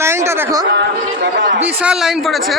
লাইনটা দেখো, বিশাল লাইন পড়েছে।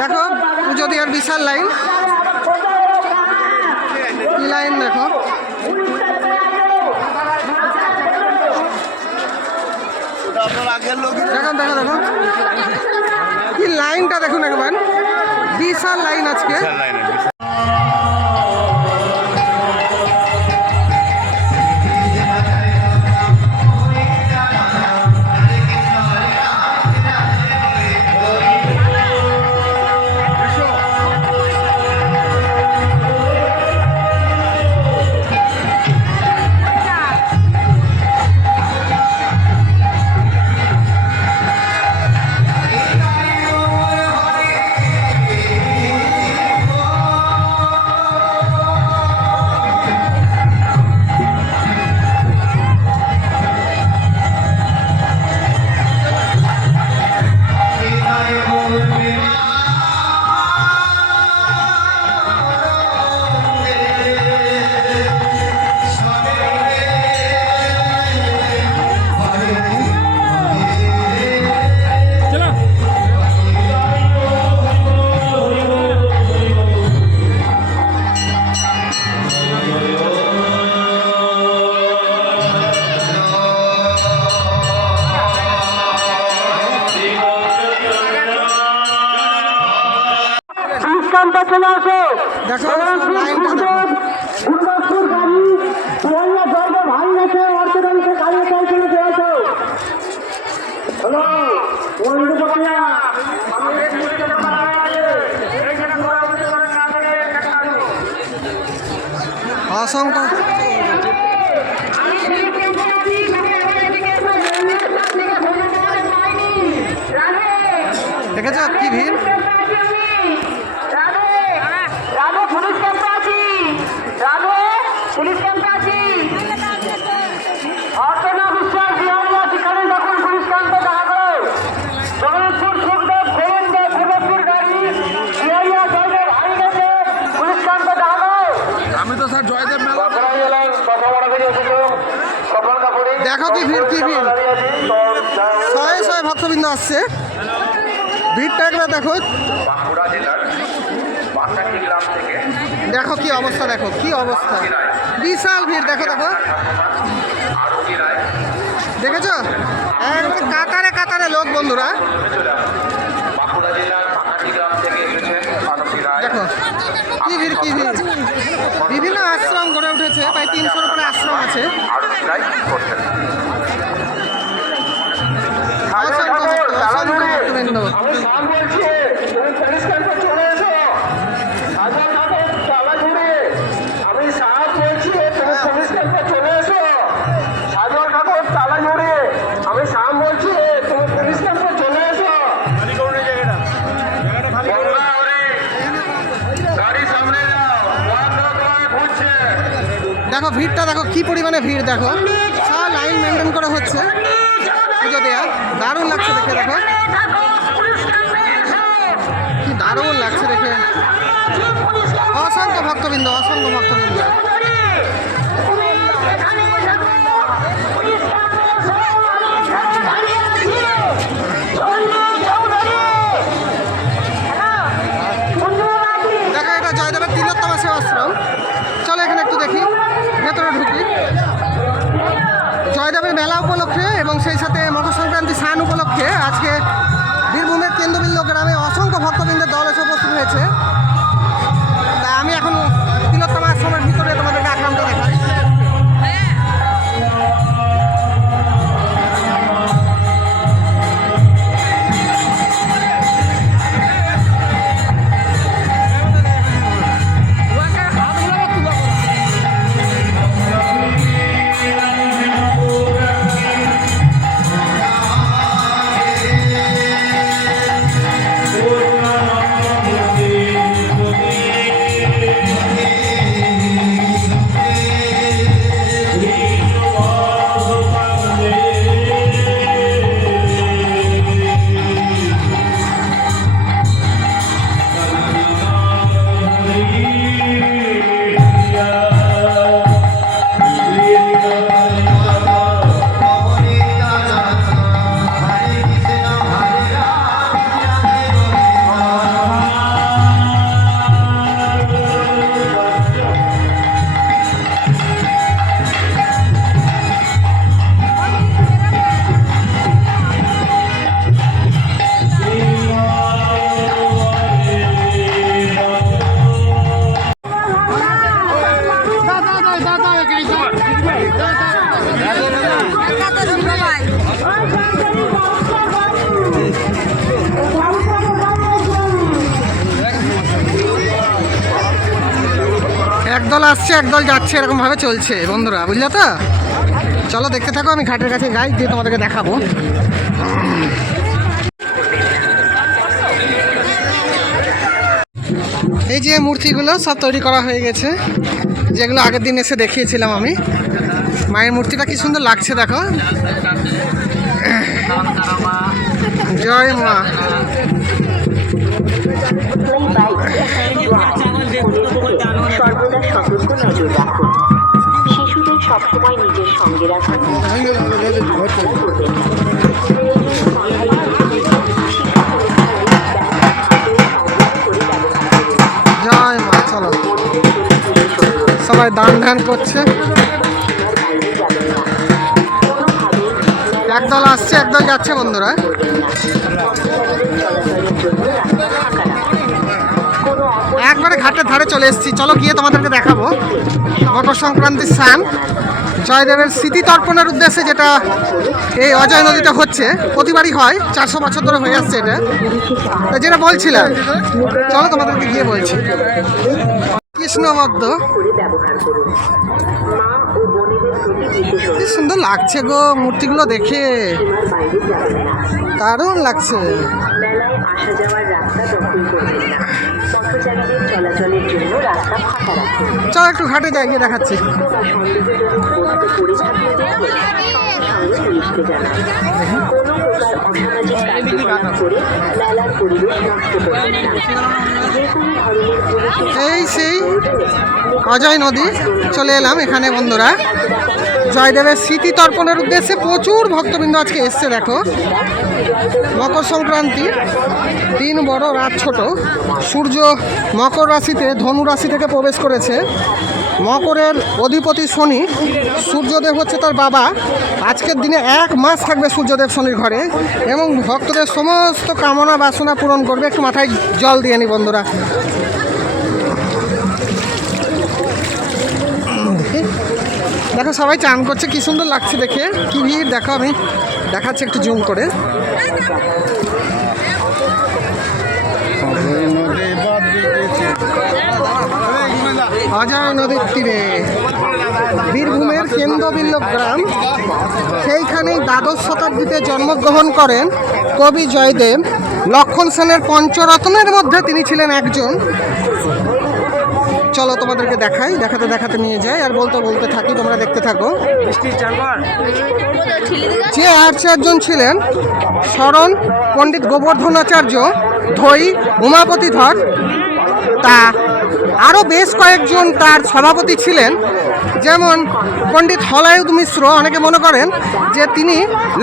দেখো পুজো দেওয়ার বিশাল লাইন, কি লাইন দেখো। দেখো দেখো দেখো কি লাইনটা দেখুন একবার, বিশাল লাইন আজকে। দেখো লাইনটা দেখো। অসংখ্য দেখেছ কি ভিড়। দেখো কি ভিড়, কি ভিড়, শয়ে শয়ে ভক্তবৃন্দ আসছে। ভিড়টা একবার দেখো, দেখো কি অবস্থা, দেখো কি অবস্থা, বিশাল ভিড়। দেখো দেখো দেখেছো, একবার কাতারে কাতারে লোক বন্ধুরা। দেখো কি ভিড়, কি ভিড়। বিভিন্ন আশ্রম গড়ে উঠেছে, প্রায় 300-র উপরে আশ্রম আছে। দেখো ভিড়টা দেখো, কি পরিমাণে ভিড়। দেখো সব লাইন মেনটেন করা হচ্ছে পুজো দেওয়া। দারুণ লাগছে দেখে, দেখো কি দারুণ লাগছে দেখে। অসংখ্য ভক্তবৃন্দ, অসংখ্য ভক্তবৃন্দ। দেখো এটা জয়দেবের তিলোত্তম সেবাশ্রম। চলো এখানে একটু দেখি, ভেতরে ঢুকি। জয়দেবের মেলা উপলক্ষে এবং সেই সাথে মকর সংক্রান্তি স্নান উপলক্ষে আজকে বীরভূমের কেন্দ্রবিন্দু গ্রামে অসংখ্য ভক্তবৃন্দের দল এসে উপস্থিত হয়েছে। তা আমি এখন তিলোত্তম আশ্রমের ভিতরে তোমাদেরকে আক্রান্ত দেখাই। একদল আসছে একদল যাচ্ছে, এরকম ভাবে চলছে বন্ধুরা, বুঝলে তো? চলো দেখতে থাকো, আমি ঘাটের কাছে যাই, দিয়ে তোমাদেরকে দেখাবো। এই যে মূর্তিগুলো সব তৈরি করা হয়ে গেছে, যেগুলো আগের দিন এসে দেখিয়েছিলাম আমি। মায়ের মূর্তিটা কি সুন্দর লাগছে দেখো। জয় মা। শিশুদের সবসময় নিজের সঙ্গে রাখা। জয় মা। চলো সবাই দান ধ্যান করছে, একদল আসছে একদল যাচ্ছে বন্ধুরা। একবারে ঘাটের ধারে চলে এসেছি, চলো গিয়ে তোমাদেরকে দেখাবো মকর সংক্রান্তির স্নান জয়দেবের স্মৃতি তর্পণের উদ্দেশ্যে, যেটা এই অজয় নদীতে হচ্ছে, প্রতিবারই হয়, 400 বছর ধরে হয়ে আসছে এটা। যেটা বলছিলাম, চলো তোমাদেরকে গিয়ে বলছি। কৃষ্ণবদ্ধ, কি সুন্দর লাগছে গো মূর্তিগুলো দেখে, দারুণ লাগছে। আসা যাওয়ার রাস্তা দখল করবেন না। পথচারীদের চলাচলের জন্য রাস্তা ফাঁকা রাখুন। চলো একটু ঘাটে যাই, গিয়ে দেখাচ্ছি। পুলিশকে জানান কোনো প্রকার অসামাজিক কার্যকলাপ করে মেলার পরিবেশ নষ্ট করবেন না। যে কোনো ধরনের পুলিশের এই সেই অজয় নদী চলে এলাম এখানে বন্ধুরা। জয়দেবের স্মৃতি তর্পণের উদ্দেশ্যে প্রচুর ভক্তবৃন্দ আজকে এসছে দেখো। মকর সংক্রান্তি, দিন বড় রাত ছোট। সূর্য মকর রাশিতে ধনু রাশি থেকে প্রবেশ করেছে। মকরের অধিপতি শনি, সূর্যদেব হচ্ছে তার বাবা। আজকের দিনে 1 মাস থাকবে সূর্যদেব শনির ঘরে এবং ভক্তদের সমস্ত কামনা বাসনা পূরণ করবে। একটু মাথায় জল দিয়ে নি বন্ধুরা। দেখো সবাই চান করছে, কি সুন্দর লাগছে দেখে, কি ভিড় দেখো। আমি দেখাচ্ছি একটু জুম করে। অজয় নদীর তীরে বীরভূমের কেন্দ্রবিন্দু গ্রাম, সেইখানেই 12শ শতাব্দীতে জন্মগ্রহণ করেন কবি জয়দেব। লক্ষণ সেনের পঞ্চরত্নের মধ্যে তিনি ছিলেন একজন। চলো তোমাদেরকে দেখাই, দেখাতে দেখাতে নিয়ে যাই আর বলতে বলতে থাকি, তোমরা দেখতে থাকো। যে আচার্যজন ছিলেন শরণ পণ্ডিত গোবর্ধনাচার্য, ধৈ উমাপতিধর, তা আরও বেশ কয়েকজন তার সভাপতি ছিলেন, যেমন পণ্ডিত হলায়ুধ মিশ্র। অনেকে মনে করেন যে তিনি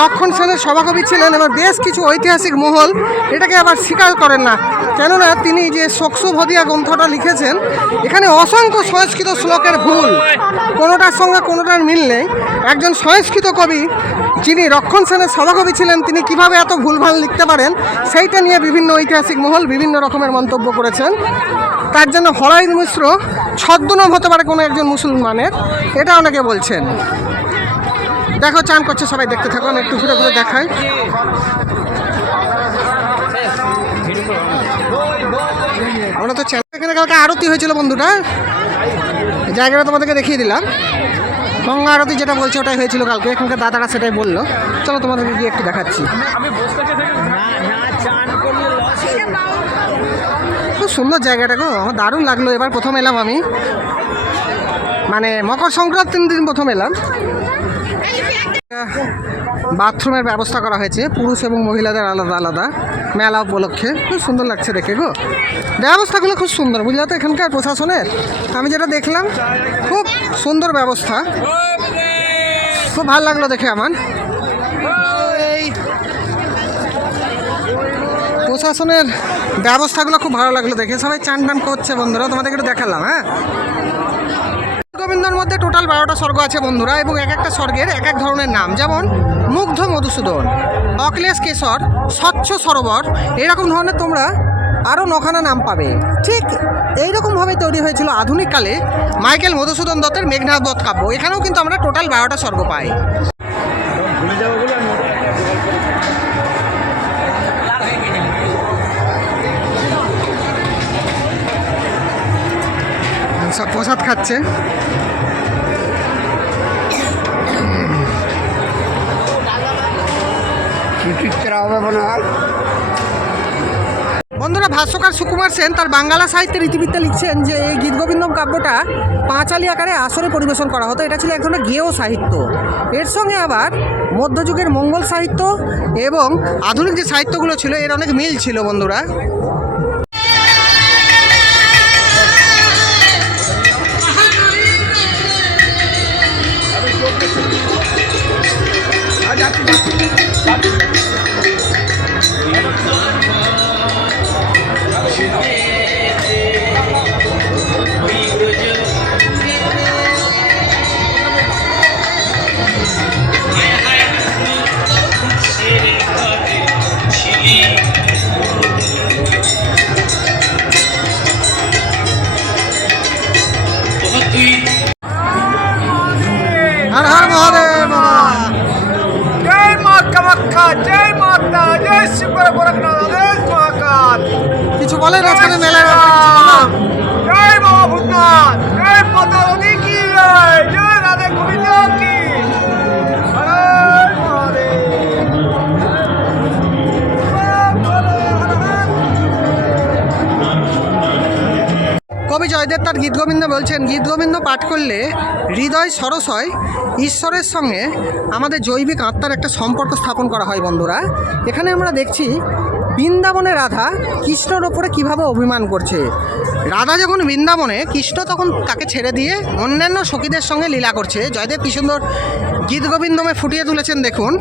লক্ষণ সেনের সভাকবি ছিলেন, এবং বেশ কিছু ঐতিহাসিক মহল এটাকে আবার স্বীকার করেন না, কেননা তিনি যে শোকসুভদিয়া গ্রন্থটা লিখেছেন, এখানে অসংখ্য সংস্কৃত শ্লোকের ভুল, কোনোটার সঙ্গে কোনোটার মিল নেই। একজন সংস্কৃত কবি যিনি লক্ষণ সেনের সভাকবি ছিলেন, তিনি কিভাবে এত ভুলভাল লিখতে পারেন, সেইটা নিয়ে বিভিন্ন ঐতিহাসিক মহল বিভিন্ন রকমের মন্তব্য করেছেন। তার জন্য হলায়ুধ মিশ্র ছদ্মনাম হতে পারে কোনো একজন মুসলমানের, এটা অনেকে বলছেন। দেখো চান করছে সবাই, দেখতে থাকো, আমি একটু ঘুরে ঘুরে দেখাই। আমরা তো এখানে কালকে আরতি হয়েছিল বন্ধুরা, জায়গাটা তোমাদেরকে দেখিয়ে দিলাম। গঙ্গা আরতি যেটা বলছে ওটাই হয়েছিল কালকে, এখানকার দাদারা সেটাই বললো। চলো তোমাদেরকে গিয়ে একটু দেখাচ্ছি। খুব সুন্দর জায়গাটা গো, আমার দারুণ লাগলো। এবার প্রথম এলাম আমি, মানে মকর সংক্রান্তির দিন প্রথম এলাম। বাথরুমের ব্যবস্থা করা হয়েছে পুরুষ এবং মহিলাদের আলাদা আলাদা, মেলা উপলক্ষে। খুব সুন্দর লাগছে দেখে গো, ব্যবস্থাগুলো খুব সুন্দর, বুঝলে তো এখানকার প্রশাসনের। আমি যেটা দেখলাম খুব সুন্দর ব্যবস্থা, খুব ভালো লাগলো দেখে আমার। প্রশাসনের ব্যবস্থাগুলো খুব ভালো লাগলো দেখে। সবাই চান টান করছে বন্ধুরা, তোমাদেরকে একটু দেখালাম। হ্যাঁ, গোবিন্দর মধ্যে টোটাল 12টা স্বর্গ আছে বন্ধুরা, এবং এক একটা স্বর্গের এক এক ধরনের নাম, যেমন মুগ্ধ মধুসূদন, অখিলেশ কেশর, স্বচ্ছ সরোবর, এরকম ধরনের তোমরা আরও 9খানা নাম পাবে। ঠিক এইরকমভাবে তৈরি হয়েছিল আধুনিককালে মাইকেল মধুসূদন দত্তের মেঘনাদ বধ কাব্য। এখানেও কিন্তু আমরা টোটাল 12টা স্বর্গ পাই। সব প্রসাদ খাচ্ছে। বন্ধুরা, ভাষ্যকার সুকুমার সেন তার বাংলা সাহিত্যের ইতিবৃত্তে লিখছেন যে এই গীতগোবিন্দম কাব্যটা পাঁচালি আকারে আসরে পরিবেশন করা হতো। এটা ছিল এক ধরনের গেয় সাহিত্য। এর সঙ্গে আবার মধ্যযুগের মঙ্গল সাহিত্য এবং আধুনিক যে সাহিত্যগুলো ছিল এর অনেক মিল ছিল বন্ধুরা। হর হর মহাদেব। जय माँ कामाख्या, जय माता, जय शिव गोरखनाथ, जय महाकाल। কিছু বলেন আজকের মেলার जय बाबा भूतनाथ, जय माता रानी की जय, जय राधे गोविंद की। हर महादेव। কবি জয়দেব তার গীতগোবিন্দ বলছেন, গীতগোবিন্দ পাঠ করলে হৃদয় সরস হয়, ঈশ্বরের সঙ্গে আমাদের জৈবিক আত্মার একটা সম্পর্ক স্থাপন করা হয়। বন্ধুরা, এখানে আমরা দেখছি বৃন্দাবনে রাধা কৃষ্ণর ওপরে কিভাবে অভিমান করছে। রাধা যখন বৃন্দাবনে, কৃষ্ণ তখন তাকে ছেড়ে দিয়ে অন্যান্য সখীদের সঙ্গে লীলা করছে। জয়দেব কি সুন্দর গীতগোবিন্দমে ফুটিয়ে তুলেছেন দেখুন।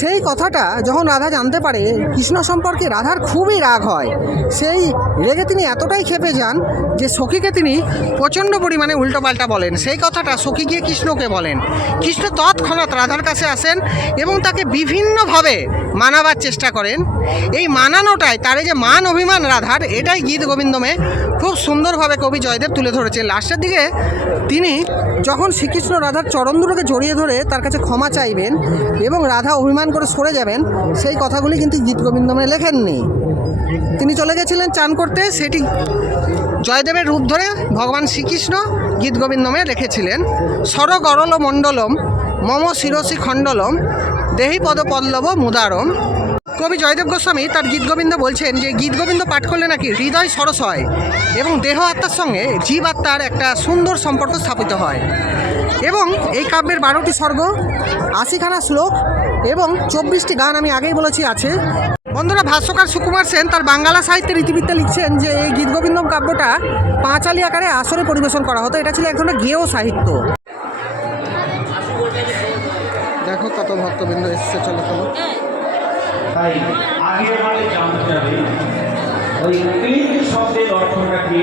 সেই কথাটা যখন রাধা জানতে পারে, কৃষ্ণ সম্পর্কে রাধার খুবই রাগ হয়। সেই রেগে তিনি এতটাই ক্ষেপে যান যে সখীকে তিনি প্রচণ্ড পরিমাণে উল্টোপাল্টা বলেন। সেই কথাটা সখী গিয়ে কৃষ্ণকে বলেন। কৃষ্ণ তৎক্ষণাৎ রাধার কাছে আসেন এবং তাকে বিভিন্নভাবে মানাবার চেষ্টা করেন। এই মানানোটাই, তার এই যে মান অভিমান রাধার, এটাই গীত গোবিন্দমে খুব সুন্দরভাবে কবি জয়দেব তুলে ধরেছেন। লাস্টের দিকে তিনি যখন শ্রীকৃষ্ণ রাধার চরণ দুটোকে জড়িয়ে ধরে তার কাছে ক্ষমা চাইবেন এবং রাধা অভিমান করে সরে যাবেন, সেই কথাগুলি কিন্তু গীত গোবিন্দমে লেখেননি। তিনি চলে গেছিলেন চান করতে, সেটি জয়দেবের রূপ ধরে ভগবান শ্রীকৃষ্ণ গীত গোবিন্দমে রেখেছিলেন। সর গরল মণ্ডলম মম শিরসি খণ্ডলম দেহি পদ পল্লব মুদারম। কবি জয়দেব গোস্বামী তার গীতগোবিন্দ বলছেন যে গীতগোবিন্দ পাঠ করলে নাকি হৃদয় সরস হয় এবং দেহ আত্মার সঙ্গে জীব আত্মার একটা সুন্দর সম্পর্ক স্থাপিত হয়। এবং এই কাব্যের 12টি স্বর্গ, 80খানা শ্লোক এবং 24টি গান আমি আগেই বলেছি আছে। বন্ধুরা, ভাষ্যকার সুকুমার সেন তার বাংলা সাহিত্যের ইতিবৃত্তে লিখছেন যে এই গীতগোবিন্দম কাব্যটা পাঁচালি আকারে আসরে পরিবেশন করা হতো। এটা ছিল এক ধরনের গেয় সাহিত্য। দেখো কত ভক্তবৃন্দ এসেছে, চলো চলো। তাই আগে আমাদের জানতে হবে ওই ক্লিন শব্দের অর্থটা কি,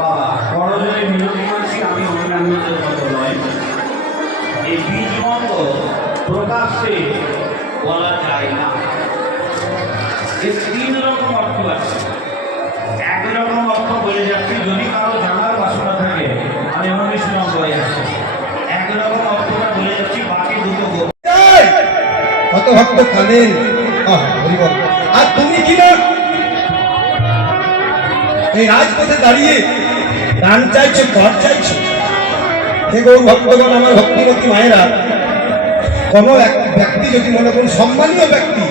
বা করজনে মিনতি করছি আমি অন্যান্যদের মতো নয়। এই বীজ মতো প্রকাশ্যে বলা যায় না। এর 3 রকম অর্থ আছে। একরকম অর্থ বলে যাচ্ছি, যদি কারো জানার বাসনা থাকে আমি 19 নম্বরে আছি। একরকম অর্থটা বলে যাচ্ছি, বাকি দুটো কত ভক্ত কাঁদেন। আর তুমি কি না এই রাজপথে দাঁড়িয়ে দান চাইছো, ঘর চাইছো। হে গৌর ভক্তগণ, আমার ভক্তিমতী মায়েরা, কোনো এক ব্যক্তি যদি মনে করুন সম্মানীয় ব্যক্তি,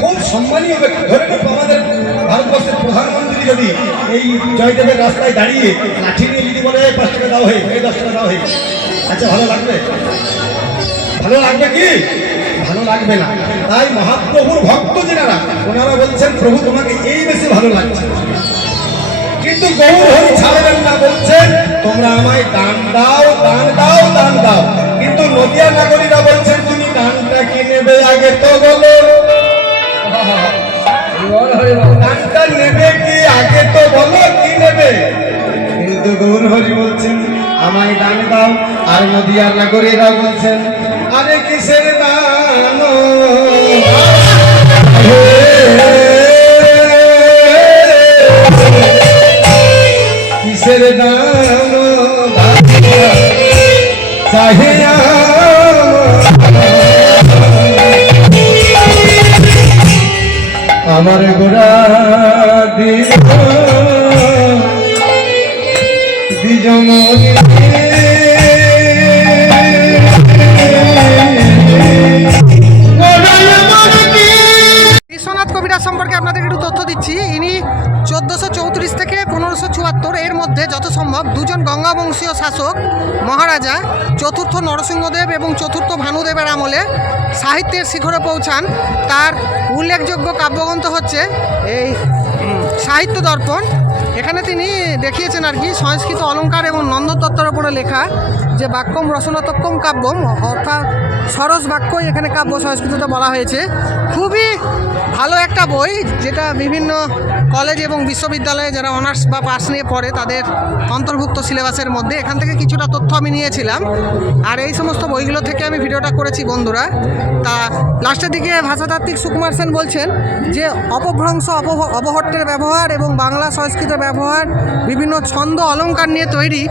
খুব সম্মানীয় ব্যক্তি, ধরে নেব আমাদের ভারতবর্ষের প্রধানমন্ত্রী যদি এই জয়দেবের রাস্তায় দাঁড়িয়ে লাঠি নিয়ে যদি বলে 5 টাকা দাও, হয়ে 10 টাকা দাও, হয়ে আচ্ছা ভালো লাগবে? ভালো লাগবে কি? ভালো লাগবে না। তাই মহাপ্রভুর ভক্ত যারা, ওনারা বলছেন প্রভু তোমাকে এই বেশি ভালো লাগছে, কিন্তু গৌর হরি ছাড়বেন না, বলছেন তোমরা আমায় দান দাও, দান দাও, দান দাও। কিন্তু নদিয়া নাগরীরা বলছেন তুমি দানটা কি নেবে আগে তো বলো, দানটা নেবে কি আগে তো বলো, কি নেবে? কিন্তু গৌর হরি বলছেন আমায় দান দাও। আর নদিয়া নাগরীরা বলছেন আরে কিসের দান, কিসের দান চাহে আমার গোড়া দিল গঙ্গাবংশীয় শাসক মহারাজা চতুর্থ নরসিংহদেব এবং চতুর্থ ভানুদেবের আমলে সাহিত্যের শিখরে পৌঁছান। তার উল্লেখযোগ্য কাব্যগ্রন্থ হচ্ছে এই সাহিত্য দর্পণ। এখানে তিনি দেখিয়েছেন আর কি সংস্কৃত অলঙ্কার এবং নন্দতত্ত্বের উপরে লেখা যে বাক্যম রসনাতক্কম কাব্যম, অর্থাৎ সরস বাক্যই এখানে কাব্য সংস্কৃততে বলা হয়েছে। খুবই ভালো একটা বই, যেটা বিভিন্ন কলেজ এবং বিশ্ববিদ্যালয়ে যারা অনার্স বা পাস নিয়ে পড়ে তাদের অন্তর্ভুক্ত সিলেবাসের মধ্যে। এখান থেকে কিছুটা তথ্য আমি নিয়েছিলাম, আর এই সমস্ত বইগুলো থেকে আমি ভিডিওটা করেছি বন্ধুরা। তা লাস্টের দিকে ভাষাতাত্ত্বিক সুকুমার সেন বলছেন যে অপভ্রংশ অবহট্টের ব্যবহার এবং বাংলা সংস্কৃতের ব্যবহার, বিভিন্ন ছন্দ অলঙ্কার নিয়ে তৈরি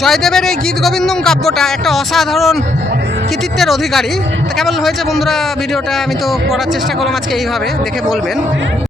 জয়দেবের এই গীত গোবিন্দম কাব্যটা একটা অসাধারণ কৃতিত্বের অধিকারী। তা কেমন হয়েছে বন্ধুরা ভিডিওটা? আমি তো করার চেষ্টা করলাম আজকে এইভাবে, দেখে বলবেন।